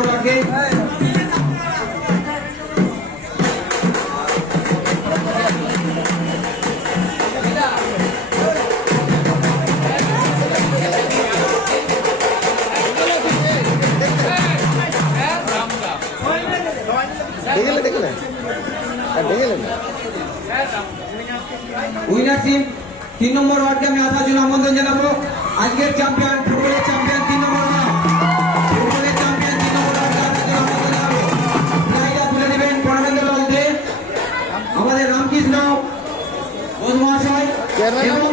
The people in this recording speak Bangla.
নম্বর ওয়ার্ডকে উইনার টিম 3 নম্বর ওয়ার্ডকে আমি আসার জন্য আমন্ত্রণ জানাবো। আজকের চ্যাম্পিয়ন, ফুটবলের চ্যাম্পিয়ন 3 নম্বর ওয়ার্ড, ফুটবলের চ্যাম্পিয়ন 3 নম্বর ওয়ার্ডকে আসার জন্য আমন্ত্রণ জানাবো। প্রাইজটা তুলে দেবেন পরমেন্দ্র দলতে আমাদের রামকৃষ্ণ ঘোষ মহাশয় এবং